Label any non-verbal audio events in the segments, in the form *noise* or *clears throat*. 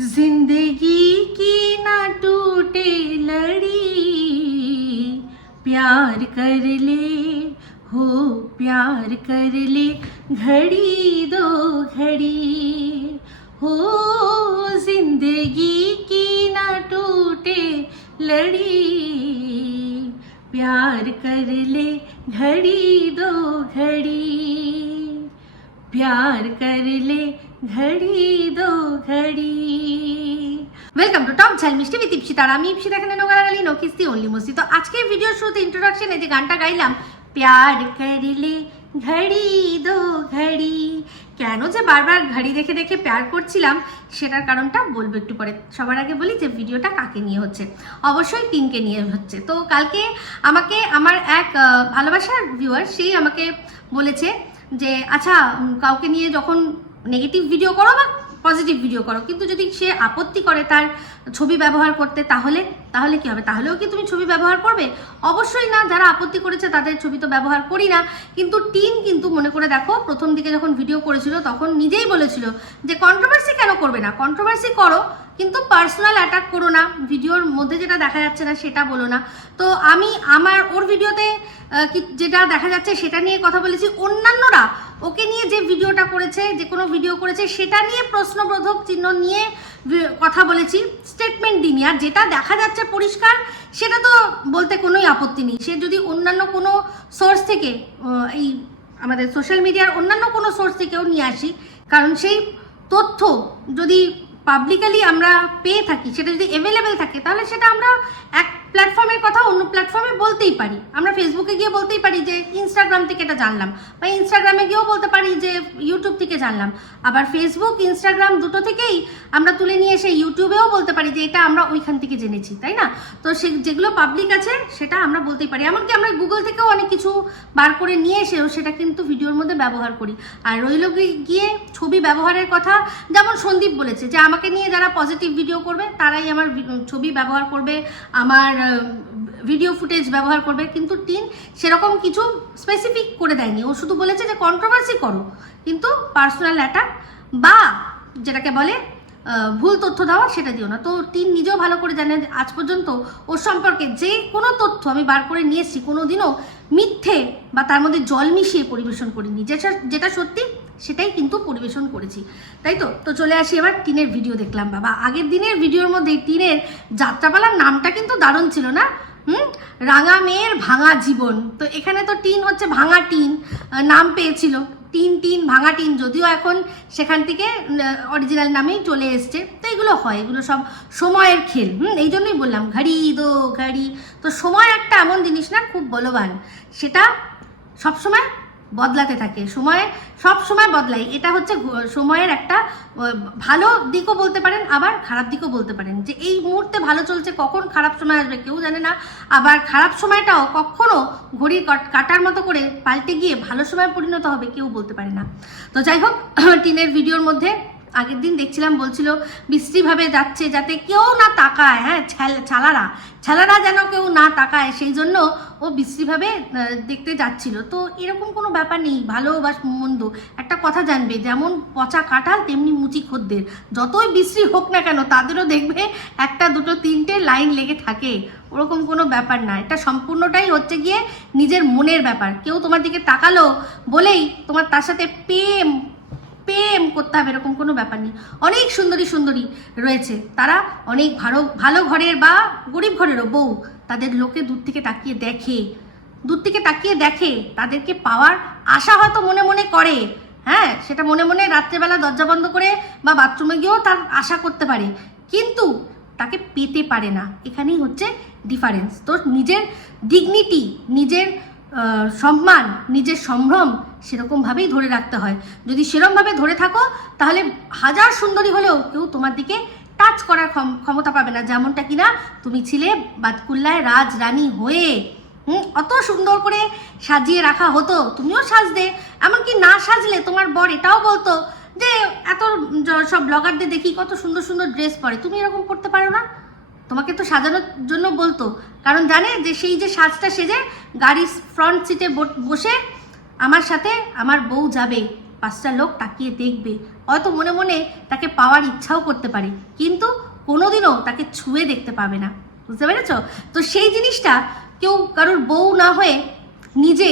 ज़िंदगी की ना टूटे लड़ी। प्यार कर ले, हो प्यार कर ले, घड़ी दो घड़ी। हो ज़िंदगी की ना टूटे लड़ी। प्यार कर ले, घड़ी दो घड़ी। प्यार कर ले ঘড়ি দো ঘড়ি। ওয়েলকাম টু টপ ঝাল মিষ্টি বিথ ইপসিতা আর আমি ইপসিতা এখানে নোগালাগালি নকিস্তি অনলি মস্তি তো আজকে ভিডিওর শুরুতে ইন্ট্রোডাকশনে যে গানটা গাইলাম, প্যার করলে ঘড়ি দো ঘড়ি। কেন যে বারবার ঘড়ি দেখে দেখে প্যার করছিলাম, সেটার কারণটা বলব একটু পরে। সবার আগে বলি যে ভিডিওটা কাকে নিয়ে হচ্ছে? অবশ্যই পিনকে নিয়ে হচ্ছে। তো কালকে আমাকে, আমার এক ভালোবাসার ভিউয়ার সেই আমাকে বলেছে যে আচ্ছা কাউকে নিয়ে যখন নেগেটিভ ভিডিও করো বা পজিটিভ ভিডিও করো। কিন্তু যদি সে আপত্তি করে তার ছবি ব্যবহার করতে, তাহলে তাহলে কি হবে? তাহলেও কি তুমি ছবি ব্যবহার করবে? অবশ্যই না, যারা আপত্তি করেছে তাদের ছবি তো ব্যবহার করি না। কিন্তু টিন কিন্তু মনে করে দেখো, প্রথম দিকে যখন ভিডিও করেছিল, তখন নিজেই বলেছিল যে কন্ট্রোভার্সি কেন করবে না? কন্ট্রোভার্সি করো, কিন্তু পার্সোনাল অ্যাটাক করো না। ভিডিওর মধ্যে যেটা দেখা যাচ্ছে না, সেটা বলো না। তো আমি আমার, ওর ভিডিওতে যেটা দেখা যাচ্ছে, সেটা নিয়ে কথা বলেছি। অন্যান্যরা ওকে নিয়ে যে ভিডিওটা করেছে, যে কোনো ভিডিও করেছে, সেটা নিয়ে প্রশ্নবোধক চিহ্ন নিয়ে কথা বলেছি। স্টেটমেন্ট দিইনি। আর যেটা দেখা যাচ্ছে পরিষ্কার, সেটা তো বলতে কোনোই আপত্তি নেই। সে যদি অন্যান্য কোনো সোর্স থেকে এই আমাদের সোশ্যাল মিডিয়ার অন্যান্য কোনো সোর্স থেকেও নিয়ে আসি, কারণ সেই তথ্য যদি পাবলিকালি আমরা পেয়ে থাকি, সেটা যদি অ্যাভেলেবেল থাকে, তাহলে সেটা আমরা এক প্ল্যাটফর্মের কথা অন্য প্ল্যাটফর্মে বলতেই পারি। আমরা ফেসবুকে গিয়ে বলতেই পারি যে ইনস্টাগ্রাম থেকে এটা জানলাম বা ইনস্টাগ্রামে গিয়েও বলতে পারি যে ইউটিউব থেকে জানলাম। আবার ফেসবুক ইনস্টাগ্রাম দুটো থেকেই আমরা তুলে নিয়ে এসে ইউটিউবেও বলতে পারি যে, এটা আমরা ওইখান থেকে জেনেছি, তাই না? তো সে যেগুলো পাবলিক আছে, সেটা আমরা বলতেই পারি। এমনকি আমরা গুগল থেকেও অনেক কিছু বার করে নিয়ে এসেও সেটা কিন্তু ভিডিওর মধ্যে ব্যবহার করি। আর রইল গিয়ে ছবি ব্যবহারের কথা, যেমন সন্দীপ বলেছে যে, আমাকে নিয়ে যারা পজিটিভ ভিডিও করবে, তারাই আমার ছবি ব্যবহার করবে আমার ভিডিও ফুটেজ ব্যবহার করবে, কিন্তু টিন সেরকম কিছু স্পেসিফিক করে দেয়নি। ও শুধু বলেছে যে কন্ট্রোভার্সি করো, কিন্তু পার্সোনাল অ্যাটাক বা যেটাকে বলে ভুল তথ্য দেওয়া সেটা দিও না। তো টিন নিজেও ভালো করে জানেন যে আজ পর্যন্ত ওর সম্পর্কে যে কোনো তথ্য আমি বার করে নিয়ে এসেছি কোনো দিনও মিথ্যে বা তার মধ্যে জল মিশিয়ে পরিবেশন করিনি। যেটা যেটা সত্যি সেটাই কিন্তু পরিবেশন করেছি। তাই তো? তো চলে আসি এবার টিনের ভিডিও দেখলাম, বাবা। আগের দিনের ভিডিওর মধ্যে টিনের যাত্রাপালার নামটা কিন্তু দারুণ ছিল না? হুম? রাঙা মেয়ের ভাঙা জীবন। তো এখানে তো টিন হচ্ছে ভাঙা টিন নাম পেয়েছিল। টিন টিন, ভাঙা টিন, যদিও এখন সেখান থেকে অরিজিনাল নামেই চলে এসছে। তো এগুলো হয়, এগুলো সব সময়ের খেল। হুম? এই জন্যই বললাম, ঘাড়ি দো ঘড়ি। তো সময় একটা এমন জিনিস না, খুব বলবান। সেটা সবসময় বদলাতে থাকে। সময়ের সব সময় বদলাই। এটা হচ্ছে সময়ের একটা ভালো দিকও বলতে পারেন, আবার খারাপ দিকও বলতে পারেন। যে এই মুহূর্তে ভালো চলছে, কখন খারাপ সময় আসবে কেউ জানে না। আবার খারাপ সময়টাও কখনো ঘড়ি কট- কাটার মতো করে পাল্টে গিয়ে ভালো সময় পরিণত হবে কেউ বলতে পারে না। তো যাই হোক, *clears throat* টিনের ভিডিওর মধ্যে আগের দিন দেখছিলাম বলছিল বৃষ্টিভাবে যাচ্ছে যাতে কেউ না তাকায়। হ্যাঁ ছালারা ছালারা যেন কেউ না তাকায়, সেই জন্য ও বিশ্রীভাবে দেখতে যাচ্ছিল। তো এরকম কোনো ব্যাপার নেই, ভালো বা মন্দ। একটা কথা জানবে, যেমন পচা কাঁঠাল, তেমনি মুচি খদ্দের। যতই বিশ্রী হোক না কেন, তাদেরও দেখবে একটা, দুটো, তিনটে লাইন লেগে থাকে। ওরকম কোনো ব্যাপার না। এটা সম্পূর্ণটাই হচ্ছে গিয়ে নিজের মনের ব্যাপার। কেউ তোমার দিকে তাকালো বলেই তোমার তার সাথে প্রেম প্রেম করতে হবে এরকম কোনো ব্যাপার নেই। অনেক সুন্দরী সুন্দরী রয়েছে। তারা অনেক ভালো ভালো ঘরের বা গরিব ঘরেরও বউ। তাদের লোকে দূর থেকে তাকিয়ে দেখে। দূর থেকে তাকিয়ে দেখে। তাদেরকে পাওয়ার আশা হয়তো মনে মনে করে। হ্যাঁ সেটা মনে মনে রাত্রেবেলা দরজা বন্ধ করে বা বাথরুমে গিয়েও তার আশা করতে পারে। কিন্তু তাকে পেতে পারে না। এখানেই হচ্ছে ডিফারেন্স তো নিজের ডিগনিটি নিজের সম্মান, নিজের সম্ভ্রম সেরকমভাবেই ধরে রাখতে হয়। যদি সেরমভাবে ধরে থাকো, তাহলে হাজার সুন্দরী হলেও কেউ তোমার দিকে টাচ করার ক্ষম- ক্ষমতা পাবে না। যেমনটা কিনা তুমি ছিলে বাতকুল্লায় রাজ রানী হয়ে। হুম, অত সুন্দর করে সাজিয়ে রাখা হতো। তুমিও সাজতে। এমনকি না সাজলে তোমার বর এটাও বলতো যে, এত সব ব্লগারদের দেখি কত সুন্দর সুন্দর ড্রেস পরে। তুমি এরকম করতে পারো না? তোমাকে তো সাজানোর জন্য বলতো। কারণ জানে যে, সেই যে সাজটা সেজে গাড়ির ফ্রন্ট সিটে বসে আমার সাথে আমার বউ যাবে, পাঁচটা লোক তাকিয়ে দেখবে। হয়তো মনে মনে তাকে পাওয়ার ইচ্ছাও করতে পারে, কিন্তু কোনোদিনও তাকে ছুঁয়ে দেখতে পাবে না। বুঝতে পেরেছ? তো সেই জিনিসটা কেউ কারোর বউ না হয়ে নিজে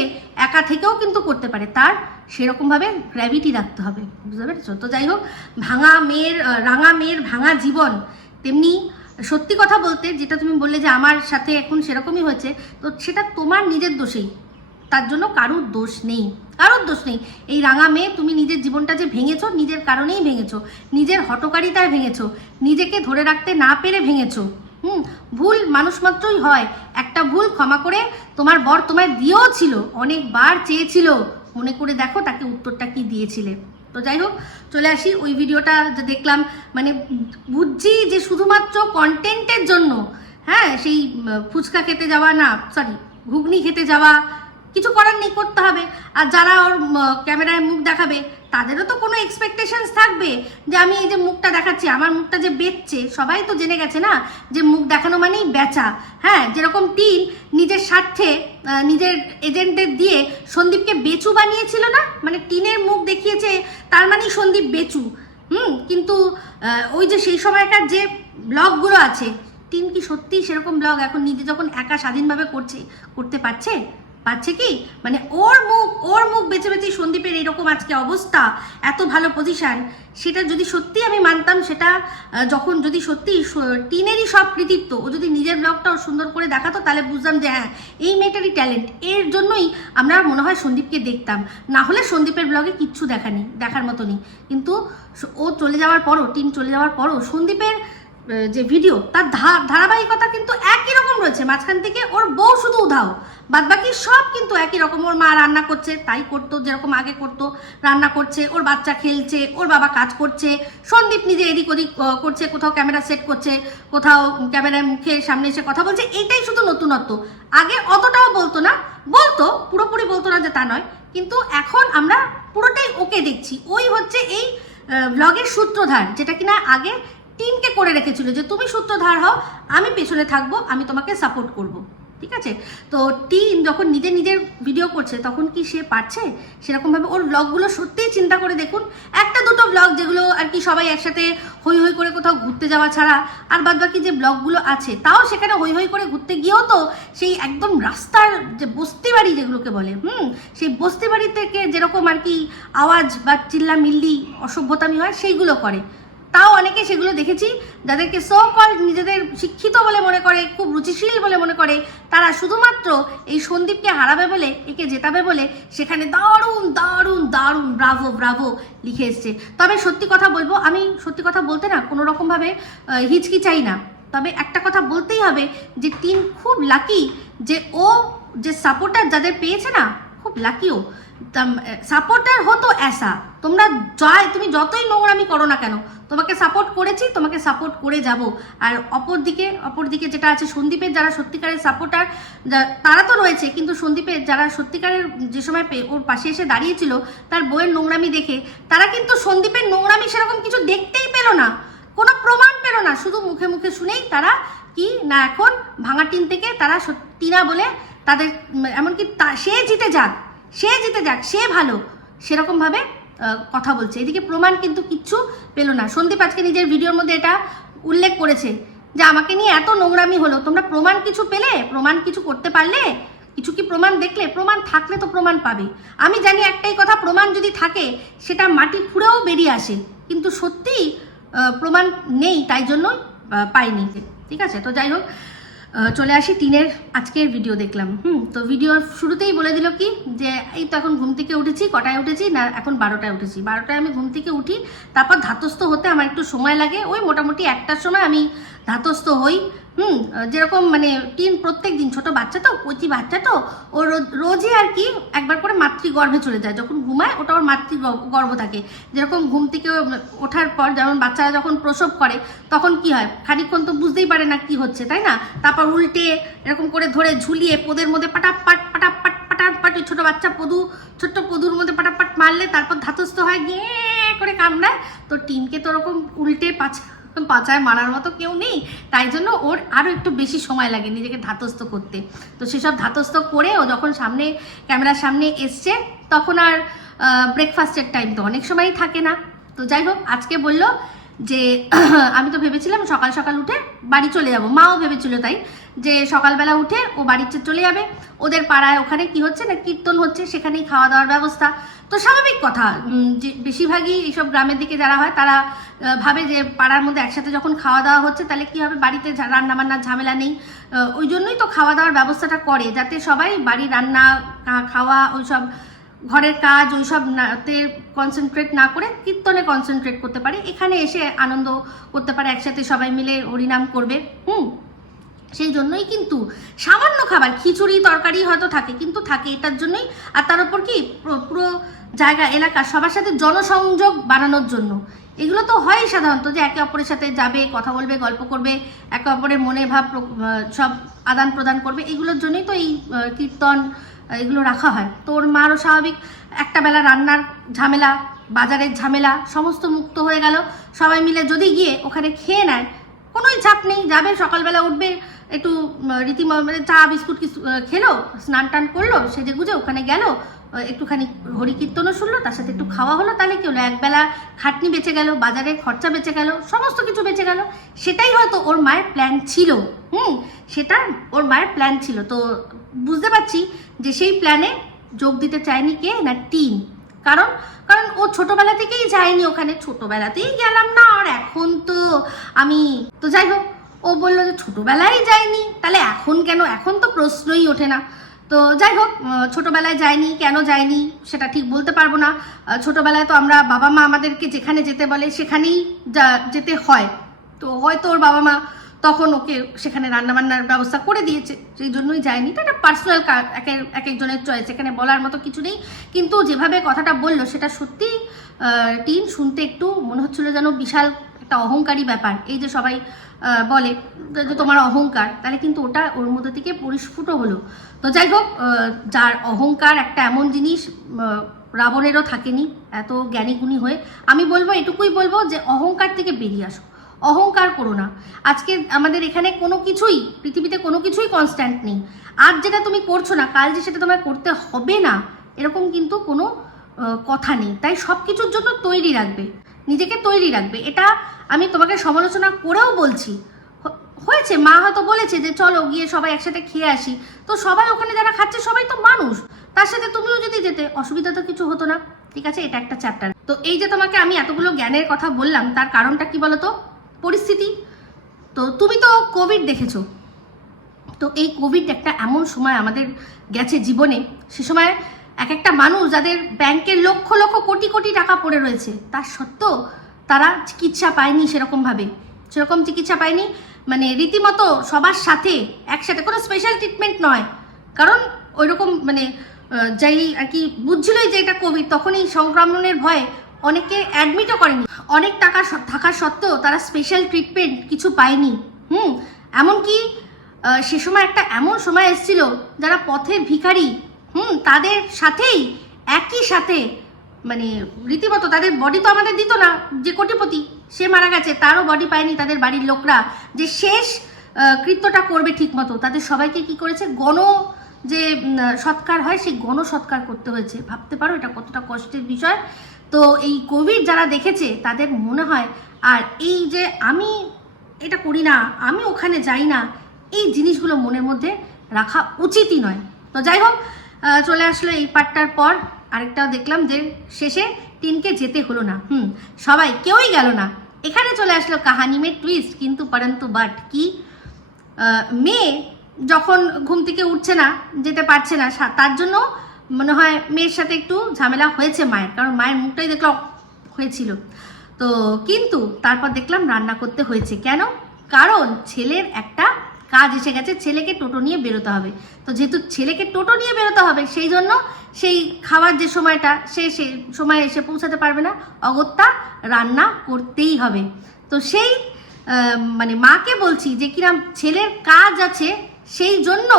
একা থেকেও কিন্তু করতে পারে। তার সেরকমভাবে গ্র্যাভিটি রাখতে হবে। বুঝতে পেরেছ? তো যাই হোক, ভাঙা মেয়ের রাঙা মেয়ের ভাঙা জীবন তেমনি সত্যি কথা বলতে যেটা তুমি বললে যে আমার সাথে এখন সেরকমই হয়েছে, তো সেটা তোমার নিজের দোষেই। তার জন্য কারুর দোষ নেই। কারোর দোষ নেই। এই রাঙা মেয়ে, তুমি নিজের জীবনটা যে ভেঙেছো, নিজের কারণেই ভেঙেছো। নিজের হটকারিতায় ভেঙেছো। নিজেকে ধরে রাখতে না পেরে ভেঙেছো। হুম, ভুল মানুষ মাত্রই হয়। একটা ভুল ক্ষমা করে তোমার বর তোমায় দিয়েও ছিল অনেকবার চেয়েছিল। মনে করে দেখো তাকে উত্তরটা কি দিয়েছিলে। তো যাই হোক, চলে আসি ওই ভিডিওটা যে দেখলাম। মানে বুঝছি যে শুধুমাত্র কন্টেন্টের জন্য। হ্যাঁ সেই ফুচকা খেতে যাওয়া না সরি ঘুগনি খেতে যাওয়া কিছু করার নেই, করতে হবে। আর যারা ওর ক্যামেরায় মুখ দেখাবে, তাদেরও তো কোনো এক্সপেকটেশনস থাকবে যে আমি এই যে মুখটা দেখাচ্ছি, আমার মুখটা যে বেচছে, সবাই তো জেনে গেছে না যে মুখ দেখানো মানেই বেচা। হ্যাঁ যেরকম টিন নিজের স্বার্থে নিজের এজেন্টদের দিয়ে সন্দীপকে বেচু বানিয়েছিল না? মানে টিনের মুখ দেখিয়েছে, তার মানেই সন্দীপ বেচু। হুম, কিন্তু ওই যে সেই সময়কার যে ব্লগগুলো আছে, টিন কি সত্যি সেরকম ব্লগ এখন নিজে যখন একা স্বাধীনভাবে করছে, করতে পারছে? পাচ্ছে কি? মানে ওর মুখ ওর মুখ বেছে বেছে সন্দীপের এরকম আজকে অবস্থা, এত ভালো পজিশন সেটা যদি সত্যি আমি মানতাম, সেটা যখন যদি সত্যি টিনেরই সব কৃতিত্ব, ও যদি নিজের ব্লগটাও সুন্দর করে দেখাতো, তাহলে বুঝতাম যে হ্যাঁ এই মেয়েটারই ট্যালেন্ট এর জন্যই আমরা মনে হয় সন্দীপকে দেখতাম। না হলে সন্দীপের ব্লগে কিচ্ছু দেখানি, দেখার মতো নেই কিন্তু ও চলে যাওয়ার পরও, টিন চলে যাওয়ার পরও সন্দীপের যে ভিডিও, তার ধারাবাহিকতা কিন্তু একই রকম রয়েছে। মাঝখান থেকে ওর বউ শুধু উধাও। বাদ বাকি সব কিন্তু একই রকম। ওর মা রান্না করছে, তাই করতো, যেরকম আগে করতো। রান্না করছে, ওর বাচ্চা খেলছে, ওর বাবা কাজ করছে, সন্দীপ নিজে এদিক ওদিক করছে, কোথাও ক্যামেরা সেট করছে, কোথাও ক্যামেরার মুখে সামনে এসে কথা বলছে, এইটাই শুধু নতুনত্ব। আগে অতটাও বলতো না, বলতো, পুরোপুরি বলতো না যে তা নয়, কিন্তু এখন আমরা পুরোটাই ওকে দেখছি। ওই হচ্ছে এই ব্লগের সূত্রধার, যেটা কিনা আগে টিমকে করে রেখেছিল যে তুমি সূত্রধার হও, আমি পেছনে থাকব, আমি তোমাকে সাপোর্ট করব। ঠিক আছে? তো টিম যখন নিজের নিজের ভিডিও করছে, তখন কি সে পারছে? সেরকমভাবে ওর ব্লগগুলো সত্যিই চিন্তা করে দেখুন। একটা দুটো ব্লগ যেগুলো আর কি সবাই একসাথে হই হই করে কোথাও ঘুরতে যাওয়া ছাড়া, আর বাদ বাকি যে ব্লগগুলো আছে, তাও সেখানে হই হই করে ঘুরতে গিয়েও তো সেই একদম রাস্তার যে বস্তি বাড়ি যেগুলোকে বলে, হুম, সেই বস্তি বাড়ি থেকে যেরকম আর কি আওয়াজ বা চিল্লা মিল্লি অসভ্যতামি হয়, সেইগুলো করে। তাও অনেকে সেগুলো দেখেছি, যাদেরকে সো কল নিজেদের শিক্ষিত বলে মনে করে, খুব রুচিশীল বলে মনে করে, তারা শুধুমাত্র এই সন্দীপকে হারাবে বলে, একে জেতাবে বলে সেখানে দারুণ দারুণ দারুণ ব্রাভো ব্রাভো লিখে এসছে। তবে সত্যি কথা বলব, আমি সত্যি কথা বলতে না কোনো রকমভাবে হিচকি চাই না। তবে একটা কথা বলতেই হবে যে টিম খুব লাকি যে ও যে সাপোর্টার যাদের পেয়েছে না, খুব লাকিও সাপোর্টার হতো অ্যাসা তোমরা জয়, তুমি যতই নোংরামি করো না কেন তোমাকে সাপোর্ট করেছি, তোমাকে সাপোর্ট করে যাব। আর অপর দিকে অপর দিকে যেটা আছে, সন্দীপের যারা সত্যিকারের সাপোর্টার তারা তো রয়েছে, কিন্তু সন্দীপের যারা সত্যিকারের যে সময় ওর পাশে এসে দাঁড়িয়েছিল, তার বইয়ের নোংরামি দেখে, তারা কিন্তু সন্দীপের নোংরামি সেরকম কিছু দেখতেই পেল না। কোনো প্রমাণ পেল না, শুধু মুখে মুখে শুনেই তারা কি না এখন ভাঙা টিন থেকে তারা সত্যি না বলে তাদের এমনকি সে জিতে যাক, সে জিতে যাক, সে ভালো, সেরকমভাবে কথা বলছে। এদিকে প্রমাণ কিন্তু কিচ্ছু পেল না। সন্দীপ আজকে নিজের ভিডিওর মধ্যে এটা উল্লেখ করেছে যে আমাকে নিয়ে এত নোংরামি হলো। তোমরা প্রমাণ কিছু পেলে? প্রমাণ কিছু করতে পারলে? কিছু কি প্রমাণ দেখলে? প্রমাণ থাকলে তো প্রমাণ পাবে। আমি জানি একটাই কথা, প্রমাণ যদি থাকে, সেটা মাটি খুঁড়েও বেরিয়ে আসে। কিন্তু সত্যি প্রমাণ নেই, তাই জন্য পাইনি। ঠিক আছে? তো যাই হোক চলে আসি টিনের আজকের ভিডিও দেখলাম। হুম, তো ভিডিওর শুরুতেই বলে দিল কি, যে এই তো এখন ঘুম থেকে উঠেছি, কটায় উঠেছি? না, এখন বারোটায় উঠেছি। বারোটায় আমি ঘুম থেকে উঠি, তারপর ধাতস্থ হতে আমার একটু সময় লাগে। ওই মোটামুটি একটার সময় আমি ধাতস্থ হই। হুম যেরকম মানে টিন প্রত্যেক দিন, ছোট বাচ্চা তো, কচি বাচ্চা তো, ও রোজ- রোজই আর কি একবার করে মাতৃগর্ভে চলে যায়। যখন ঘুমায়, ওটা ওর মাতৃ গর্ভ থাকে। যেরকম ঘুম থেকে ওঠার পর যেমন বাচ্চারা যখন প্রসব করে, তখন কি হয়? খানিকক্ষণ তো বুঝতেই পারে না কি হচ্ছে, তাই না? তারপর উল্টে এরকম করে ধরে ঝুলিয়ে পোদের মধ্যে পাটাপাট পাটাপাট পাটাপাট, ওই ছোট বাচ্চা পদু, ছোট্ট পদুর মধ্যে পাটাপাট মারলে তারপর ধাতস্থ হয়, গিয়ে করে কামড়ায়। তো টিনকে তো ওরকম উল্টে পাছা পাচায় মারার মতো কেউ নেই। তাই জন্য ওর আরও একটু বেশি সময় লাগে নিজেকে ধাতস্থ করতে। তো সেসব ধাতস্থ করে ও যখন সামনে, ক্যামেরার সামনে এসছে, তখন আর ব্রেকফাস্টের টাইম তো অনেক সময়ই থাকে না। তো যাই হোক, আজকে বলল যে, *coughs* আমি তো ভেবেছিলাম সকাল সকাল উঠে বাড়ি চলে যাব। মাও ভেবেছিল তাই, যে সকালবেলা উঠে ও বাড়িতে চলে যাবে। ওদের পাড়ায় ওখানে কি হচ্ছে না কীর্তন হচ্ছে সেখানেই খাওয়া দাওয়ার ব্যবস্থা। তো স্বাভাবিক কথা যে বেশিরভাগই এইসব গ্রামের দিকে যারা হয় তারা ভাবে যে পাড়ার মধ্যে একসাথে যখন খাওয়া দাওয়া হচ্ছে তাহলে কি হবে? বাড়িতে রান্না বান্নার ঝামেলা নেই। ওই জন্যই তো খাওয়া দাওয়ার ব্যবস্থাটা করে, যাতে সবাই বাড়ির রান্না খাওয়া, ওইসব ঘরের কাজ, ওইসব নাতে কনসেন্ট্রেট না করে কীর্তনে কনসেন্ট্রেট করতে পারে। এখানে এসে আনন্দ করতে পারে, একসাথে সবাই মিলে হরিনাম করবে। হুম, সেই জন্যই কিন্তু সামান্য খাবার, খিচুড়ি, তরকারি হয়তো থাকে, কিন্তু থাকে এটার জন্যই। আর তার উপর কি, পুরো- জায়গা, এলাকা সবার সাথে জনসংযোগ বাড়ানোর জন্য। এগুলো তো হয় সাধারণত যে একে অপরের সাথে যাবে, কথা বলবে, গল্প করবে, একে অপরের মনে ভাব সব আদান প্রদান করবে। এগুলোর জন্যই তো এই কীর্তন এগুলো রাখা হয়। তোর মারও স্বাভাবিক। একটা বেলা রান্নার ঝামেলা, বাজারের ঝামেলা, সমস্ত মুক্ত হয়ে গেল। সবাই মিলে যদি গিয়ে ওখানে খেয়ে নেয়, কোনোই চাপ নেই। যাবে, সকালবেলা উঠবে, একটু রীতি মানে চা, বিস্কুট কিছু খেলো, স্নান টান করল, সেজে গুজে ওখানে গেল একটুখানি হরি কীর্তনও শুনলো, তার সাথে একটু খাওয়া হলো, তাহলে কি হলো? একবেলা খাটনি বেঁচে গেল, বাজারে খরচা বেঁচে গেল, সমস্ত কিছু বেঁচে গেল। সেটাই হয়তো ওর মায়ের প্ল্যান ছিল। হুম, সেটা ওর মায়ের প্ল্যান ছিল। তো বুঝতে পারছি যে সেই প্ল্যানে যোগ দিতে চায়নি কে? না টিন কারণ কারণ ও ছোটবেলা থেকেই যায়নি ওখানে। ছোটবেলাতেই গেলাম না, আর এখন তো আমি, তো যাই হোক, ও বলল যে ছোটবেলায় যায়নি। তাহলে এখন কেন? এখন তো প্রশ্নই ওঠে না। তো যাই হোক ছোটবেলায় যায়নি, কেন যায়নি সেটা ঠিক বলতে পারব না। ছোটবেলায় তো আমরা বাবা মা আমাদেরকে যেখানে যেতে বলে, সেখানেই যেতে হয়। তো হয়তো ওর বাবা মা তখন ওকে সেখানে রান্নাবান্নার ব্যবস্থা করে দিয়েছে, সেই জন্যই যায়নি। এটা পার্সোনাল এক এক একজনের চয়েস এখানে বলার মতো কিছু নেই। কিন্তু যেভাবে কথাটা বলল, সেটা সত্যি টিন শুনতে একটু মনে হচ্ছিল যেন বিশাল একটা অহংকারী ব্যাপার। এই যে সবাই বলে যে তোমার অহংকার, তাহলে কিন্তু ওটা ওর মধ্যে থেকে পরিস্ফুট হলো। তো যাই হোক যার অহংকার একটা এমন জিনিস রাবণেরও থাকেনি, এত জ্ঞানীগুণী হয়ে। আমি বলব, এটুকুই বলব যে অহংকার থেকে বেরিয়ে আসো। অহংকার করো না। আজকে আমাদের এখানে কোনো কিছুই, পৃথিবীতে কোনো কিছুই কনস্ট্যান্ট নেই। আজ যেটা তুমি করছ না, কাল যে সেটা তোমায় করতে হবে না, এরকম কিন্তু কোনো কথা নেই। তাই সব কিছুর জন্য তৈরি রাখবে। নিজেকে তৈরি রাখবে। এটা আমি তোমাকে সমালোচনা করেও বলছি। হয়েছে, মা হয়তো বলেছে যে, চলো গিয়ে সবাই একসাথে খেয়ে আসি। তো সবাই ওখানে যারা খাচ্ছে, সবাই তো মানুষ। তার সাথে তুমিও যদি যেতে, অসুবিধা তো কিছু হতো না। ঠিক আছে, এটা একটা চ্যাপ্টার তো এই যে তোমাকে আমি এতগুলো জ্ঞানের কথা বললাম, তার কারণটা কি বলো তো পরিস্থিতি। তো তুমি তো কোভিড দেখেছ। তো এই কোভিড একটা এমন সময় আমাদের গেছে জীবনে। সে সময় এক একটা মানুষ যাদের ব্যাংকের লক্ষ লক্ষ কোটি কোটি টাকা পড়ে রয়েছে, তার সত্ত্বেও তারা চিকিৎসা পায়নি সেরকমভাবে। সেরকম চিকিৎসা পায়নি মানে রীতিমতো সবার সাথে একসাথে। কোনো স্পেশাল ট্রিটমেন্ট নয়। কারণ ওইরকম মানে যাই আর কি বুঝছিলই যে এটা কোভিড তখনই সংক্রমণের ভয়ে অনেকে অ্যাডমিটও করেনি। অনেক টাকা থাকা সত্ত্বেও তারা স্পেশাল ট্রিটমেন্ট কিছু পায়নি। হুম, এমনকি সে সময় একটা এমন সময় এসেছিল যারা পথের ভিখারি। হুম, তাদের সাথেই, একই সাথে মানে রীতিমতো তাদের বডি তো আমাদের দিত না, যে কোটিপতি, সে মারা গেছে, তারও বডি পায়নি তাদের বাড়ির লোকরা। যে শেষ কৃত্যটা করবে ঠিক মতো তাদের সবাইকে কি করেছে? গণ যে সৎকার হয়, সেই গণ সৎকার করতে হয়েছে। ভাবতে পারো এটা কতটা কষ্টের বিষয়। তো এই কোভিড যারা দেখেছে, তাদের মনে হয়, আর এই যে আমি এটা করি না, আমি ওখানে যাই না, এই জিনিসগুলো মনের মধ্যে রাখা উচিতই নয়। তো যাই হোক চলে আসলো এই পার্টটার পর, আরেকটাও দেখলাম যে শেষে টিনকে যেতে হলো না, হুম, সবাই কেউই গেল না। এখানে চলে আসলো কাহানি মে টুইস্ট কিন্তু পরন্তু বাট কি? মেয়ে যখন ঘুম থেকে উঠছে না, যেতে পারছে না তার জন্য মনে হয় মেয়ের সাথে একটু ঝামেলা হয়েছে মায়ের, কারণ মায়ের মুখটাই দেখলাম হয়েছিল। তো কিন্তু তারপর দেখলাম রান্না করতে হয়েছে। কেন? কারণ ছেলের একটা কাজ এসে গেছে, ছেলেকে টোটো নিয়ে বেরোতে হবে। তো যেহেতু ছেলেকে টোটো নিয়ে বেরোতে হবে, সেই জন্য সেই খাওয়ার যে সময়টা, সে সেই সময় এসে পৌঁছাতে পারবে না। অগত্যা রান্না করতেই হবে। তো সেই মানে মাকে বলছি যে কিরাম ছেলের কাজ আছে, সেই জন্য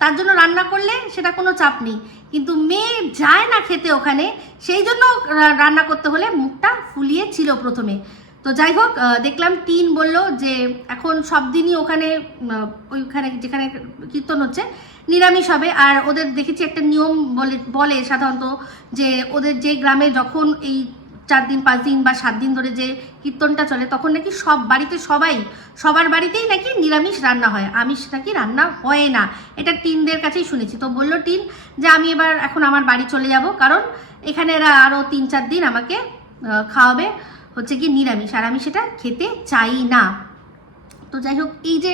তার জন্য রান্না করলে সেটা কোনো চাপ নেই। কিন্তু মেয়ে যায় না খেতে ওখানে, সেই জন্য রান্না করতে হলে মুখটা ফুলিয়ে ছিল প্রথমে। তো যাই হোক দেখলাম টিন বলল যে এখন সব দিনই ওখানে ওইখানে যেখানে কীর্তন হচ্ছে, নিরামিষ হবে। আর ওদের দেখেছি একটা নিয়ম বলে বলে সাধারণত যে ওদের যে গ্রামে যখন এই চার দিন, পাঁচ দিন বা সাত দিন ধরে যে কীর্তনটা চলে, তখন নাকি সব বাড়িতে সবাই, সবার বাড়িতেই নাকি নিরামিষ রান্না হয়। আমিষ নাকি রান্না হয় না। এটা টিনদের কাছেই শুনেছি। তো বলল টিন যে, আমি এবার এখন আমার বাড়ি চলে যাব। কারণ এখানে এরা আরও তিন চার দিন আমাকে খাওয়াবে হচ্ছে কি নিরামিষ। আর আমি সেটা খেতে চাই না। তো যাই হোক, এই যে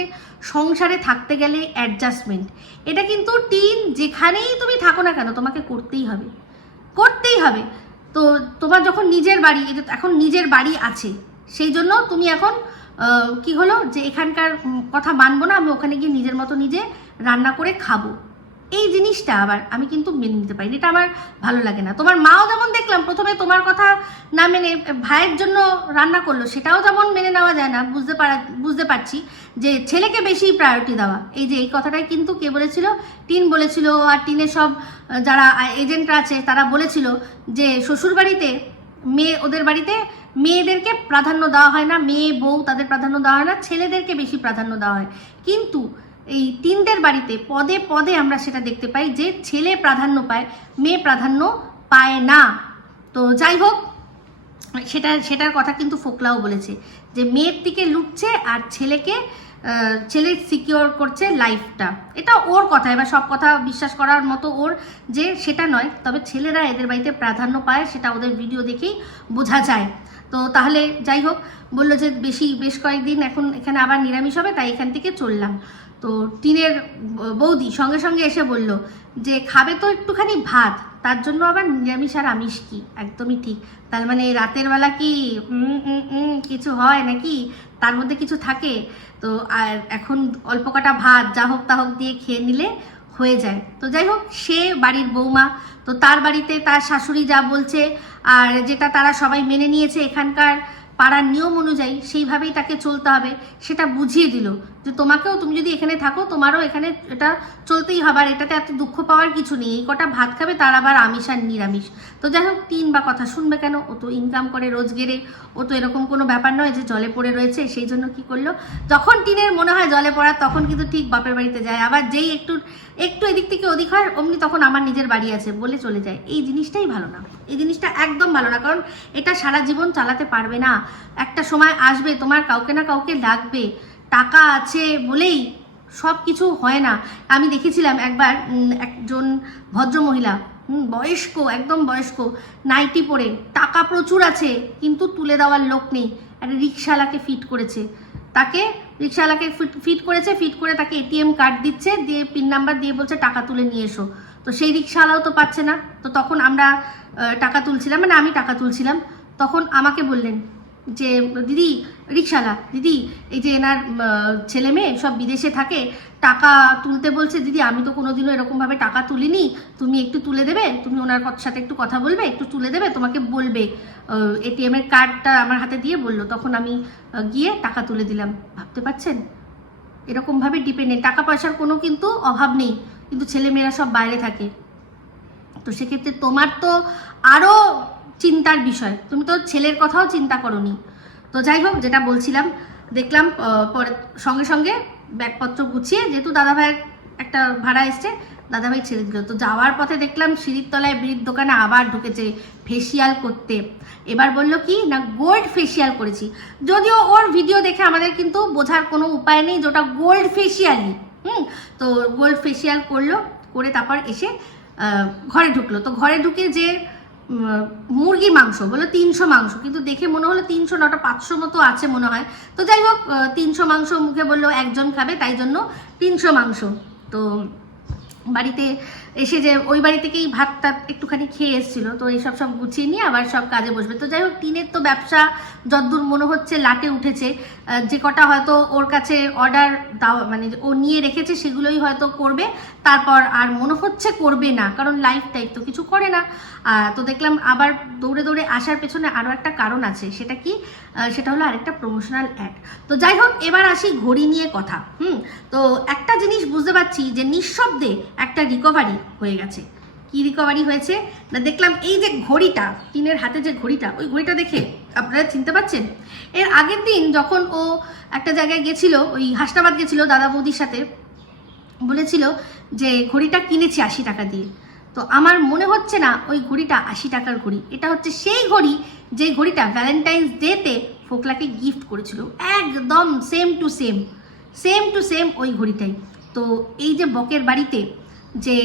সংসারে থাকতে গেলে অ্যাডজাস্টমেন্ট এটা কিন্তু টিন যেখানেই তুমি থাকো না কেন, তোমাকে করতেই হবে। করতেই হবে। তো তোমার যখন নিজের বাড়ি এখন নিজের বাড়ি আছে, সেই জন্য তুমি এখন কি হলো? যে এখানকার কথা মানবো না, আমি ওখানে গিয়ে নিজের মতো নিজে রান্না করে খাব। এই জিনিসটা আবার আমি কিন্তু মেনে নিতে পারি এটা আমার ভালো লাগে না। তোমার মাও যেমন দেখলাম, প্রথমে তোমার কথা না মেনে, ভাইয়ের জন্য রান্না করল, সেটাও যেমন মেনে নেওয়া যায় না, বুঝতে পারা, বুঝতে পারছি যে ছেলেকে বেশি প্রায়োরিটি দেওয়া। এই যে এই কথাটাই কিন্তু কে বলেছিল? টিন বলেছিল, আর টিনের সব, যারা এজেন্টরা আছে, তারা বলেছিল যে শ্বশুরবাড়িতে মেয়ে, ওদের বাড়িতে মেয়েদেরকে প্রাধান্য দেওয়া হয় না, মেয়ে, বউ তাদের প্রাধান্য দেওয়া হয় না, ছেলেদেরকে বেশি প্রাধান্য দেওয়া হয়। কিন্তু এই তিনদের বাড়িতে পদে পদে আমরা সেটা দেখতে পাই যে ছেলে প্রাধান্য পায়, মেয়ে প্রাধান্য পায় না। তো যাই হোক, সেটা, সেটার কথা কিন্তু ফোকলাও বলেছে যে মেয়ের দিকে লুটছে আর ছেলেকে ছেলে সিকিওর করছে লাইফটা এটা ওর কথা, এবার সব কথা বিশ্বাস করার মতো ওর যে সেটা নয়, তবে ছেলেরা এদের বাড়িতে প্রাধান্য পায়, সেটা ওদের ভিডিও দেখেই বোঝা যায়। তো তাহলে যাই হোক, বলল যে বেশি, বেশ কয়েকদিন এখন এখানে আবার নিরামিষ হবে, তাই এখান থেকে চললাম। তো টিনের বৌদি সঙ্গে সঙ্গে এসে বলল যে, খাবে তো একটুখানি ভাত, তার জন্য আবার নিরামিষ আর আমিষ কি? একদমই ঠিক। তার মানে রাতের বেলা কি কিছু হয় নাকি? তার মধ্যে কিছু থাকে। তো আর এখন অল্প কটা ভাত যা হোক তা হোক দিয়ে খেয়ে নিলে হয়ে যায়। তো যাই হোক, সে বাড়ির বৌমা, তো তার বাড়িতে তার শাশুড়ি যা বলছে, আর যেটা তারা সবাই মেনে নিয়েছে এখানকার পাড়ার নিয়ম অনুযায়ী, সেইভাবেই তাকে চলতে হবে। সেটা বুঝিয়ে দিল। যে তোমাকেও তুমি যদি এখানে থাকো, তোমারও এখানে এটা চলতেই হবে। আর এটাতে এত দুঃখ পাওয়ার কিছু নেই। এই কটা ভাত খাবে, তার আবার আমিষ আর নিরামিষ। তো যাই হোক, তিন বা কথা শুনবে কেন? ও তো ইনকাম করে রোজ গেরে ও তো এরকম কোনো ব্যাপার নয় যে জলে পড়ে রয়েছে, সেই জন্য কি করল? যখন টিনের মনে হয় জলে পড়ার তখন কিন্তু ঠিক বাপের বাড়িতে যায়। আবার যেই একটু একটু এদিক থেকে ওদিক হয়, অমনি তখন আমার নিজের বাড়ি আছে বলে চলে যায়। এই জিনিসটাই ভালো না। এই জিনিসটা একদম ভালো না। কারণ এটা সারা জীবন চালাতে পারবে না। একটা সময় আসবে, তোমার কাউকে না কাউকে লাগবে টাকা আছে বলেই সব কিছু হয় না। আমি দেখেছিলাম একবার একজন ভদ্রমহিলা বয়স্ক, একদম বয়স্ক, নাইটি পরে, টাকা প্রচুর আছে, কিন্তু তুলে দেওয়ার লোক নেই। একটা রিক্সাওয়ালাকে ফিট করেছে। তাকে রিক্সাওয়ালাকে ফিট করেছে, ফিট করে তাকে এটিএম কার্ড দিচ্ছে, দিয়ে পিন নাম্বার দিয়ে বলছে, টাকা তুলে নিয়ে এসো। তো সেই রিক্সাওয়ালাও তো পাচ্ছে না। তো তখন আমরা টাকা তুলছিলাম মানে আমি টাকা তুলছিলাম। তখন আমাকে বললেন যে দিদি রিক্সালা দিদি, এই যে এনার ছেলে মেয়ে সব বিদেশে থাকে, টাকা তুলতে বলছে, দিদি, আমি তো কোনোদিনও এরকমভাবে টাকা তুলিনি, তুমি একটু তুলে দেবে, তুমি ওনার সাথে একটু কথা বলবে, একটু তুলে দেবে, তোমাকে বলবে। এটিএমের কার্ডটা আমার হাতে দিয়ে বলল, তখন আমি গিয়ে টাকা তুলে দিলাম। ভাবতে পারছেন? এরকমভাবে ডিপেন্ডেন্ট টাকা পয়সার কোনো কিন্তু অভাব নেই, কিন্তু ছেলেমেয়েরা সব বাইরে থাকে। তো সেক্ষেত্রে তোমার তো আরও চিন্তার বিষয়। তুমি তো ছেলের কথাও চিন্তা করনি। তো যাই হোক, যেটা বলছিলাম, দেখলাম পরে সঙ্গে সঙ্গে ব্যাগপত্র গুছিয়ে, যেহেতু দাদাভাইয়ের একটা ভাড়া এসছে, দাদাভাই ছেড়ে দিল। তো যাওয়ার পথে দেখলাম সিঁড়ির তলায় বিড়ির দোকানে আবার ঢুকেছে ফেসিয়াল করতে। এবার বলল কি, না গোল্ড ফেসিয়াল করেছি। যদিও ওর ভিডিও দেখে আমাদের কিন্তু বোঝার কোনো উপায় নেই যে ওটা গোল্ড ফেসিয়ালই হুম, তো গোল্ড ফেসিয়াল করল, করে তারপর এসে ঘরে ঢুকলো। তো ঘরে ঢুকে যে মুরগির মাংস বলল তিনশো মাংস, কিন্তু দেখে মনে হলো তিনশো নটা পাঁচশো মতো আছে মনে হয়। তো যাই হোক তিনশো মাংস মুখে বলল, একজন খাবে, তাই জন্য তিনশো মাংস। তো বাড়িতে এসে যে ওই বাড়ি থেকেই ভাতটা একটুখানি খেয়ে এসেছিল, তো এইসব সব গুছিয়ে নিয়ে আবার সব কাজে বসবে। তো যাই হোক, টিনের তো ব্যবসা যদ্দূর মনে হচ্ছে লাটে উঠেছে। যে কটা হয়তো ওর কাছে অর্ডার দাও মানে ও নিয়ে রেখেছে সেগুলোই হয়তো করবে। তারপর আর মনে হচ্ছে করবে না, কারণ লাইফ টাইপ তো কিছু করে না। তো দেখলাম আবার দৌড়ে দৌড়ে আসার পেছনে আরও একটা কারণ আছে, সেটা কি? সেটা হলো আরেকটা প্রমোশনাল অ্যাড তো যাই হোক, এবার আসি ঘড়ি নিয়ে কথা। হুম, তো একটা জিনিস বুঝতে পারছি যে নিঃশব্দে একটা রিকভারি হয়ে গেছে। কি রিকভারি হয়েছে? না, দেখলাম এই যে ঘড়িটা, টিনের হাতে যে ঘড়িটা, ওই ঘড়িটা দেখে আপনারা চিনতে পারছেন এর আগের দিন যখন ও একটা জায়গায় গেছিল, ওই হাসনাবাদ গেছিল দাদা বৌদির সাথে, বলেছিল যে ঘড়িটা কিনেছি আশি টাকা দিয়ে। তো আমার মনে হচ্ছে না ওই ঘড়িটা আশি টাকার ঘড়ি। এটা হচ্ছে সেই ঘড়ি যে ঘড়িটা ভ্যালেন্টাইন্স ডেতে ফোকলাকে গিফট করেছিল। একদম same to same same to same ওই ঘড়িটাই। তো এই যে বকের বাড়িতে যে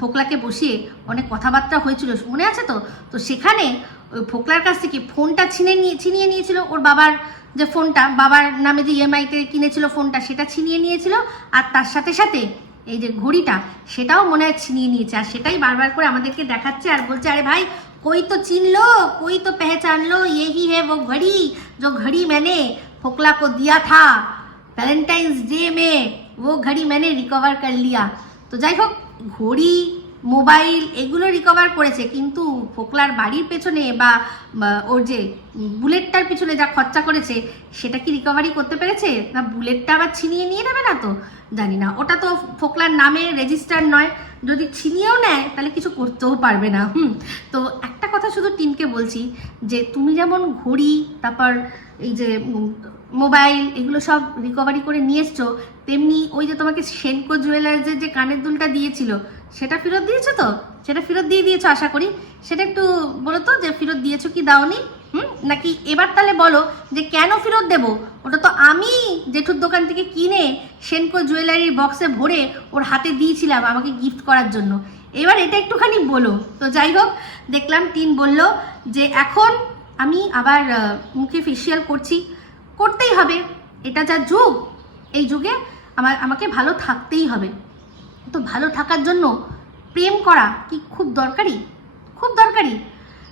ফোকলাকে বসিয়ে অনেক কথাবার্তা হয়েছিল, মনে আছে তো? তো সেখানে ওই ফোকলার কাছ থেকে ফোনটা ছিনে নিয়ে, ছিনিয়ে নিয়েছিল। ওর বাবার যে ফোনটা, বাবার নামে যে ইএমআইতে কিনেছিল ফোনটা, সেটা ছিনিয়ে নিয়েছিল। আর তার সাথে সাথে এই যে ঘড়িটা, সেটাও মনে হয় ছিনিয়ে নিয়েছে। আর সেটাই বারবার করে আমাদেরকে দেখাচ্ছে আর বলছে, আরে ভাই, কই তো চিনলো? কই তো পেহচানলো? হি হে ও ঘড়ি, যে ঘড়ি মানে ফোকলা কো দিয়া থা। ভ্যালেন্টাইন্স ডে মে ও ঘড়ি মানে রিকভার কর লিয়া। তো যাই হোক ঘড়ি মোবাইল এগুলো রিকভার করেছে, কিন্তু ফোকলার বাড়ির পেছনে বা ওর যে বুলেটটার পিছনে যা খরচা করেছে, সেটা কি রিকভারি করতে পেরেছে? না বুলেটটা আবার ছিনিয়ে নিয়ে নেবে না তো? জানি না, ওটা তো ফোকলার নামে রেজিস্টার নয়, যদি ছিনিয়েও নেয়, তাহলে কিছু করতেও পারবে না, হুম। তো একটা কথা শুধু টিমকে বলছি, যে তুমি যেমন ঘড়ি, তারপর এই যে মোবাইল, এগুলো সব রিকভারি করে নিয়ে এসছো, তেমনি ওই যে তোমাকে সেনকো জুয়েলার্সের যে কানের দুলটা দিয়েছিল সেটা ফেরত দিয়েছ তো? সেটা ফেরত দিয়ে দিয়েছ আশা করি। সেটা একটু বলো তো যে ফেরত দিয়েছ কি দাওনি? হুম? নাকি এবার তাহলে বলো যে কেন ফেরত দেব? ওটা তো আমি জেঠুর দোকান থেকে কিনে সেনকো জুয়েলারির বক্সে ভরে ওর হাতে দিয়েছিলাম আমাকে গিফট করার জন্য। এবার এটা একটুখানি বলো। তো যাই হোক, দেখলাম টিন বলল যে এখন আমি আবার মুখে ফেসিয়াল করছি। করতেই হবে। এটা যা যুগ, এই যুগে আমার, আমাকে ভালো থাকতেই হবে। তো ভালো থাকার জন্য প্রেম করা কি খুব দরকারি? খুব দরকারি।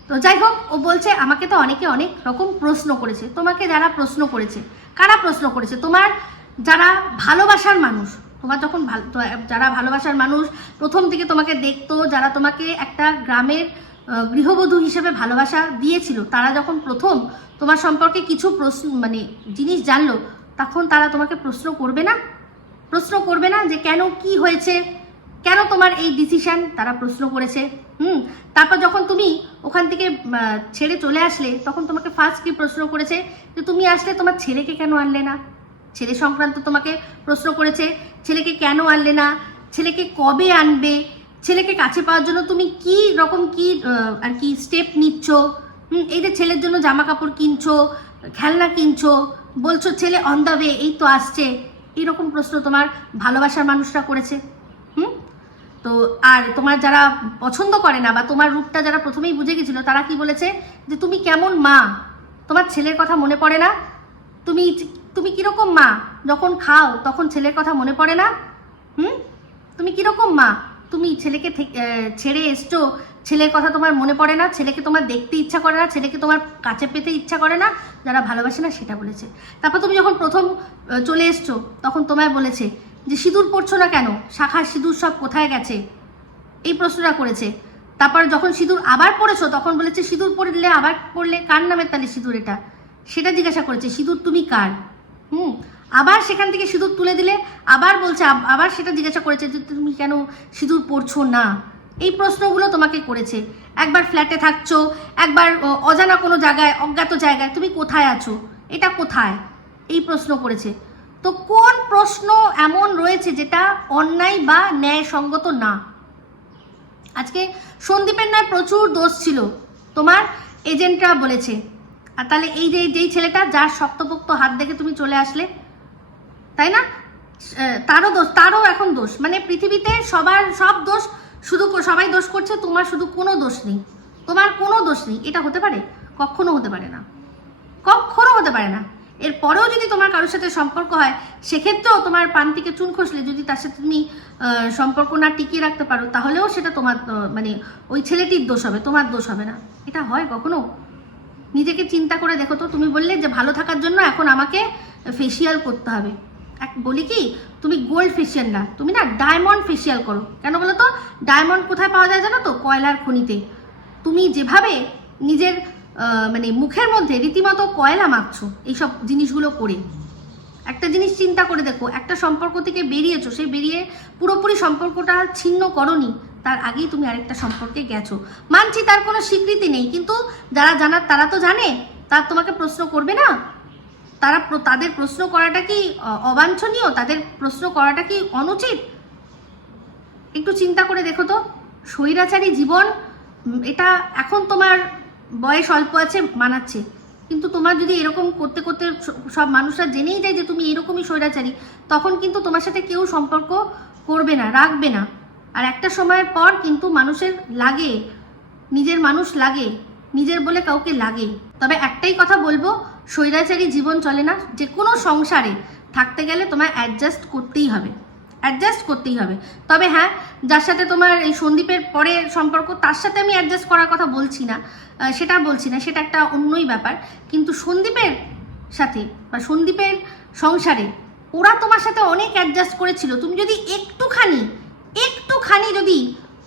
তো যাই হোক, ও বলছে, আমাকে তো অনেকে অনেক রকম প্রশ্ন করেছে। তোমাকে যারা প্রশ্ন করেছে, কারা প্রশ্ন করেছে? তোমার যারা ভালোবাসার মানুষ, তোমার যখন ভালো যারা ভালোবাসার মানুষ, প্রথম থেকে তোমাকে দেখতো, যারা তোমাকে একটা গ্রামের গৃহবধূ হিসেবে ভালোবাসা দিয়েছিল, তারা যখন প্রথম তোমার সম্পর্কে কিছু প্রশ্ন মানে জিনিস জানলো, তখন তারা তোমাকে প্রশ্ন করবে না? প্রশ্ন করবে না যে কেন কি হয়েছে? কেন তোমার এই ডিসিশন তারা প্রশ্ন করেছে। হুম? তারপর যখন তুমি ওখান থেকে ছেড়ে চলে আসলে, তখন তোমাকে ফার্স্ট কি প্রশ্ন করেছে? যে তুমি আসলে তোমার ছেলেকে কেন আনলে না? ছেলে সংক্রান্ত তোমাকে প্রশ্ন করেছে, ছেলেকে কেন আনলে না? ছেলেকে কবে আনবে? ছেলেকে কাছে পাওয়ার জন্য তুমি কি রকম কি আর কি স্টেপ নিচ্ছ? হুম? এই যে ছেলের জন্য জামা কাপড় কিনছো, খেলনা কিনছো, বলছো ছেলে অন দ্য ওয়ে এই তো আসছে। এইরকম প্রশ্ন তোমার ভালোবাসার মানুষরা করেছে, হুম? তো আর তোমার যারা পছন্দ করে না বা তোমার রূপটা যারা প্রথমেই বুঝে গেছিল, তারা কি বলেছে যে তুমি কেমন মা? তোমার ছেলের কথা মনে পড়ে না? তুমি তুমি কীরকম মা? যখন খাও তখন ছেলের কথা মনে পড়ে না? হুম? তুমি কীরকম মা? তুমি ছেলেকে ছেড়ে এসছো ছেলের কথা তোমার মনে পড়ে না, ছেলেকে তোমার দেখতে ইচ্ছা করে না, ছেলেকে তোমার কাছে পেতে ইচ্ছা করে না, যারা ভালোবাসে না সেটা বলেছে। তারপর তুমি যখন প্রথম চলে এসছো, তখন তোমায় বলেছে যে, সিঁদুর পড়ছো না কেন? শাখার সিঁদুর সব কোথায় গেছে? এই প্রশ্নটা করেছে। তারপর যখন সিঁদুর আবার পড়েছো, তখন বলেছে, সিঁদুর পড়লে আবার পড়লে কার নামের তাহলে সিঁদুর এটা? সেটা জিজ্ঞাসা করেছে, সিঁদুর তুমি কার? হুম। আবার সেখান থেকে সিঁদুর তুলে দিলে, আবার বলছে, আব- আবার সেটা জিজ্ঞাসা করেছে যে, তুমি কেন সিঁদুর পড়ছো না? এই প্রশ্নগুলো তোমাকে করেছে। একবার ফ্ল্যাটে থাকছো, একবার অজানা কোনো জায়গায়, অজ্ঞাত জায়গায়, তুমি কোথায় আছো? এটা কোথায়? এই প্রশ্ন করেছে। তো কোন প্রশ্ন এমন রয়েছে যেটা অন্যায় বা ন্যায়সঙ্গত না? আজকে সন্দীপের নয় প্রচুর দোষ ছিল, তোমার এজেন্টরা বলেছে। আর তাহলে এই যে, যেই ছেলেটা যার শক্তপোক্ত হাত দেখে তুমি চলে আসলে, তাই না? তারও দোষ, তারও এখন দোষ। মানে পৃথিবীতে সবার সব দোষ শুধু সবাই দোষ করছে, তোমার শুধু কোনো দোষ নেই। তোমার কোনো দোষ নেই, এটা হতে পারে? কখনো হতে পারে না। কখনো হতে পারে না। এরপরেও যদি তোমার কারোর সাথে সম্পর্ক হয়, সেক্ষেত্রেও তোমার পান থেকে চুন খসলে যদি তার সাথে তুমি সম্পর্ক না টিকিয়ে রাখতে পারো, তাহলেও সেটা তোমার মানে ওই ছেলেটির দোষ হবে, তোমার দোষ হবে না। এটা হয় কখনো? নিজেকে চিন্তা করে দেখো তো, তুমি বললে যে ভালো থাকার জন্য এখন আমাকে ফেসিয়াল করতে হবে। এক বলি কি, তুমি গোল্ড ফেসিয়াল না, তুমি না ডায়মন্ড ফেসিয়াল করো। কেন বলো তো? ডায়মন্ড কোথায় পাওয়া যায় জানো তো? কয়লার খনিতে। তুমি যেভাবে নিজের মানে মুখের মধ্যে রীতিমতো কয়লা মাখছো, এইসব জিনিসগুলো করে। একটা জিনিস চিন্তা করে দেখো, একটা সম্পর্ক থেকে বেরিয়েছো সেই বেরিয়ে পুরোপুরি সম্পর্কটা ছিন্ন করনি, তার আগেই তুমি আরেকটা সম্পর্কে গেছো। মানছি তার কোনো স্বীকৃতি নেই, কিন্তু যারা জানার তারা তো জানে, তার তোমাকে প্রশ্ন করবে না? তারা তাদের প্রশ্ন করাটা কি অবাঞ্ছনীয়? তাদের প্রশ্ন করাটা কি অনুচিত? একটু চিন্তা করে দেখো তো। স্বৈরাচারী জীবন এটা এখন তোমার বয়স অল্প আছে, মানাচ্ছে। কিন্তু তোমার যদি এরকম করতে করতে সব মানুষরা জেনেই যায় যে তুমি এরকমই স্বৈরাচারী, তখন কিন্তু তোমার সাথে কেউ সম্পর্ক করবে না, রাখবে না। আর একটা সময়ের পর কিন্তু মানুষের লাগে, নিজের মানুষ লাগে, নিজের বলে কাউকে লাগে। তবে একটাই কথা বলব স্বৈরাচারী জীবন চলে না, যে কোনো সংসারে থাকতে গেলে তোমায় অ্যাডজাস্ট করতেই হবে অ্যাডজাস্ট করতেই হবে। তবে হ্যাঁ যার সাথে তোমার এই সন্দীপের পরে সম্পর্ক, তার সাথে আমি অ্যাডজাস্ট করার কথা বলছি না সেটা বলছি না, সেটা একটা অন্যই ব্যাপার। কিন্তু সন্দীপের সাথে বা সন্দীপের সংসারে ওরা তোমার সাথে অনেক অ্যাডজাস্ট করেছিল। তুমি যদি একটুখানি একটুখানি যদি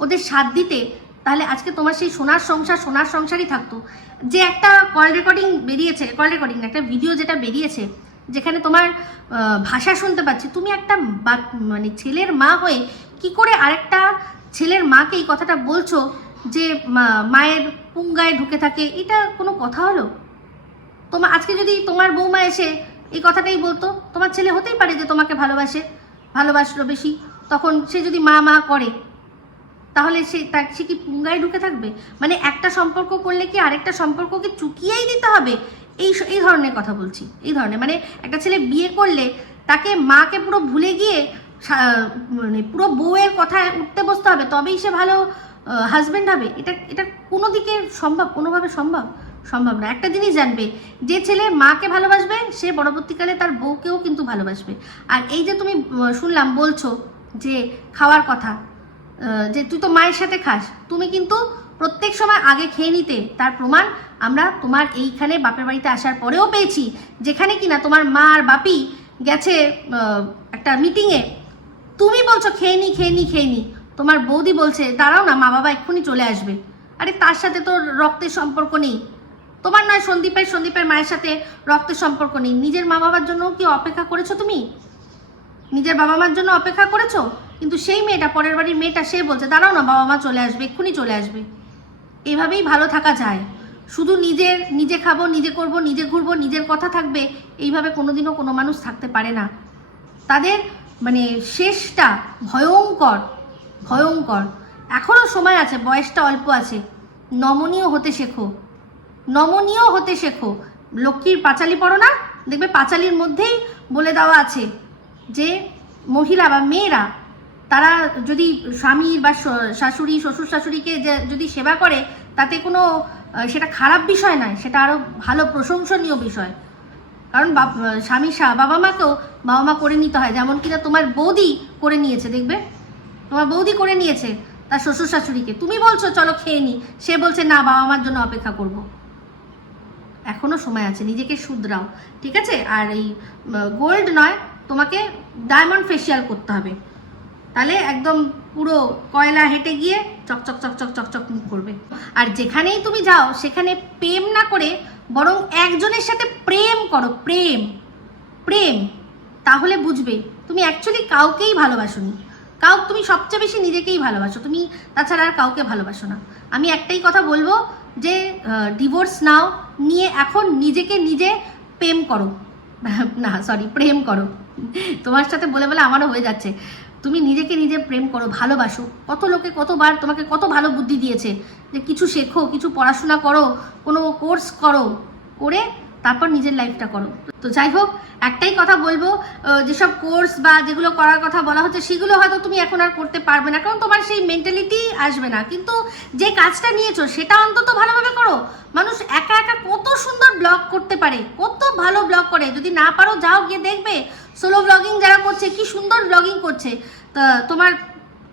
ওদের সাথ দিতে তাহলে আজকে তোমার সেই সোনার সংসার, সোনার সংসারই থাকতো। যে একটা কল রেকর্ডিং বেরিয়েছে কল রেকর্ডিং একটা ভিডিও যেটা বেরিয়েছে, যেখানে তোমার ভাষা শুনতে পাচ্ছি, তুমি একটা মানে ছেলের মা হয়ে কি করে আরেকটা ছেলের মাকে এই কথাটা বলছো যে মায়ের পুঙ্গায় ঢুকে থাকে, এটা কোনো কথা হলো? তোমার আজকে যদি তোমার বৌমা এসে এই কথাটাই বলতো, তোমার ছেলে হতেই পারে যে তোমাকে ভালোবাসে, ভালোবাসলো বেশি, তখন সে যদি মা মা করে তাহলে সে তার সে কি পুঙ্গায় ঢুকে থাকবে? মানে একটা সম্পর্ক করলে কি আরেকটা সম্পর্ককে চুকিয়েই দিতে হবে? এই এই ধরনের কথা বলছি, এই ধরনের। মানে একটা ছেলে বিয়ে করলে তাকে মাকে পুরো ভুলে গিয়ে মানে পুরো বউয়ের কথায় উঠতে বসতে হবে, তবেই সে ভালো হাজব্যান্ড হবে। এটা এটা কোনো দিকে সম্ভব, কোনোভাবে সম্ভব? সম্ভব না। একটা জিনিস জানবে, যে ছেলে মাকে ভালোবাসবে, সে পরবর্তীকালে তার বউকেও কিন্তু ভালোবাসবে। আর এই যে তুমি শুনলাম, বলছো যে খাওয়ার কথা যে তুই তো মায়ের সাথে খাস, তুমি কিন্তু প্রত্যেক সময় আগে খেয়ে নিতে। তার প্রমাণ আমরা তোমার এইখানে বাপের বাড়িতে আসার পরেও পেয়েছি, যেখানে কিনা তোমার মা আর বাপি গেছে একটা মিটিংয়ে তুমি বলছো, খেয়ে নি খেয়ে নি খেয়ে নি। তোমার বৌদি বলছে, দাঁড়াও না, মা বাবা এক্ষুনি চলে আসবে। আরে তার সাথে তো রক্তের সম্পর্ক নেই। তোমার নয়, সন্দীপের সন্দীপের মায়ের সাথে রক্তের সম্পর্ক নেই। নিজের মা বাবার জন্য কি অপেক্ষা করেছ তুমি? নিজের বাবা মার জন্য অপেক্ষা করেছ? কিন্তু সেই মেয়েটা, পরের বাড়ির মেয়েটা, সে বলছে, দাঁড়াও না, বাবা মা চলে আসবে, এক্ষুনি চলে আসবে। এভাবেই ভালো থাকা যায়। শুধু নিজের, নিজে খাব, নিজে করব, নিজে ঘুরবো, নিজের কথা থাকবে, এইভাবে কোনোদিনও কোনো মানুষ থাকতে পারে না। তাদের মানে শেষটা ভয়ঙ্কর ভয়ঙ্কর। এখনও সময় আছে, বয়সটা অল্প আছে। নমনীয় হতে শেখো। নমনীয় হতে শেখো। লক্ষ্মীর পাঁচালি পড়ো না, দেখবে পাঁচালির মধ্যেই বলে দেওয়া আছে যে, মহিলা বা মেয়েরা তারা যদি স্বামী বা শাশুড়ি, শ্বশুর শাশুড়িকে যদি সেবা করে, তাতে কোনো সেটা খারাপ বিষয় নয়, সেটা আরও ভালো প্রশংসনীয় বিষয়। কারণ স্বামী বাবা মাকেও বাবা মা করে নিতে হয়, যেমন কিনা তোমার বৌদি করে নিয়েছে, দেখবে? তোমার বৌদি করে নিয়েছে তার শ্বশুর শাশুড়িকে। তুমি বলছো, চলো খেয়ে নি। সে বলছে, না, বাবা মার জন্য অপেক্ষা করব। এখনও সময় আছে, নিজেকে শুধরাও, ঠিক আছে? আর এই গোল্ড নয়, তোমাকে ডায়মন্ড ফেসিয়াল করতে হবে। তাহলে একদম পুরো কয়লা হেঁটে গিয়ে চকচক চকচক চকচক মুখ করবে। আর যেখানেই তুমি যাও, সেখানে প্রেম না করে বরং একজনের সাথে প্রেম করো, প্রেম প্রেম। তাহলে বুঝবে, তুমি অ্যাকচুয়ালি কাউকেই ভালোবাসোনি। কাউ তুমি সবচেয়ে বেশি নিজেকেই ভালোবাসো। তুমি তাছাড়া আর কাউকে ভালোবাসো না। আমি একটাই কথা বলব যে ডিভোর্স নাও, নিয়ে এখন নিজেকে নিজে প্রেম করো। *laughs* না সরি প্রেম করো। তোমার সাথে বলে বলে আমারও হয়ে যাচ্ছে। তুমি নিজেকে নিজে প্রেম করো, ভালোবাসো। কত লোকে কতবার তোমাকে কত ভালো বুদ্ধি দিয়েছে যে কিছু শেখো, কিছু পড়াশোনা করো, কোনো কোর্স করো, করে তারপর নিজের লাইফটা করো। তো যাই হোক একটাই কথা বলব যেসব কোর্স বা যেগুলো করার কথা বলা হচ্ছে, সেগুলো হয়তো তুমি এখন আর করতে পারবে না, কারণ তোমার সেই মেন্টালিটি আসবে না। কিন্তু যে কাজটা নিয়েছো, সেটা অন্তত ভালোভাবে করো। মানুষ একা একা কত সুন্দর ব্লগ করতে পারে, কত ভালো ব্লগ করে। যদি না পারো, যাও গিয়ে দেখবে সোলো ব্লগিং যারা করছে, কি সুন্দর ব্লগিং করছে। তা তোমার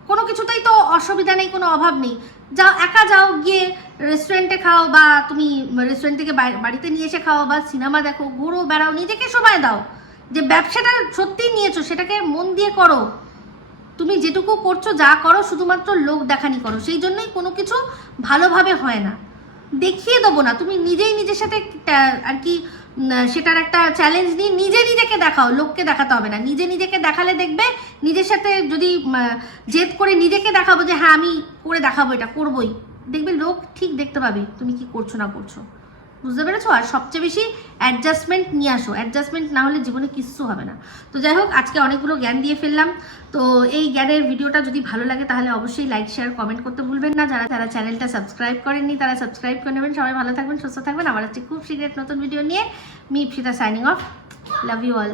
কোনো কিছুতেই তো অসুবিধা নেই, কোনো অভাব নেই। যাও, একা যাও, গিয়ে রেস্টুরেন্টে খাও বা তুমি রেস্টুরেন্ট থেকে বাড়িতে নিয়ে এসে খাও বা সিনেমা দেখো, ঘুরো, বেড়াও, নিজেকে সময় দাও। যে ব্যবসাটা সত্যিই নিয়েছো, সেটাকে মন দিয়ে করো। তুমি যেটুকু করছ, যা করো, শুধুমাত্র লোক দেখানি করো। সেই জন্যই কোনো কিছু ভালোভাবে হয় না। দেখিয়ে দেবো না। তুমি নিজেই নিজের সাথে আর কি সেটার একটা চ্যালেঞ্জ নিয়ে নিজে নিজেকে দেখাও, লোককে দেখাতে হবে না। নিজে নিজেকে দেখালে দেখবে, নিজের সাথে যদি জেদ করে নিজেকে দেখাবো যে হ্যাঁ আমি করে দেখাবো, এটা করবোই। দেখবে লোক ঠিক দেখতে পাবে, তুমি কি করছ, না করছ। বুঝতে পেরেছ? আর সবচেয়ে বেশি অ্যাডজাস্টমেন্ট নিয়ে আসো। অ্যাডজাস্টমেন্ট না হলে জীবনে কিচ্ছু হবে না। তো যাই হোক, আজকে অনেকগুলো জ্ঞান দিয়ে ফেললাম। তো এই জ্ঞানের ভিডিওটা যদি ভালো লাগে, তাহলে অবশ্যই লাইক শেয়ার কমেন্ট করতে ভুলবেন না। যারা যারা চ্যানেলটা সাবস্ক্রাইব করেননি, তারা সাবস্ক্রাইব করে নেবেন। সবাই ভালো থাকবেন, সুস্থ থাকবেন। আবার হচ্ছে খুব শীঘ্র নতুন ভিডিও নিয়ে me Ipsita signing off love you all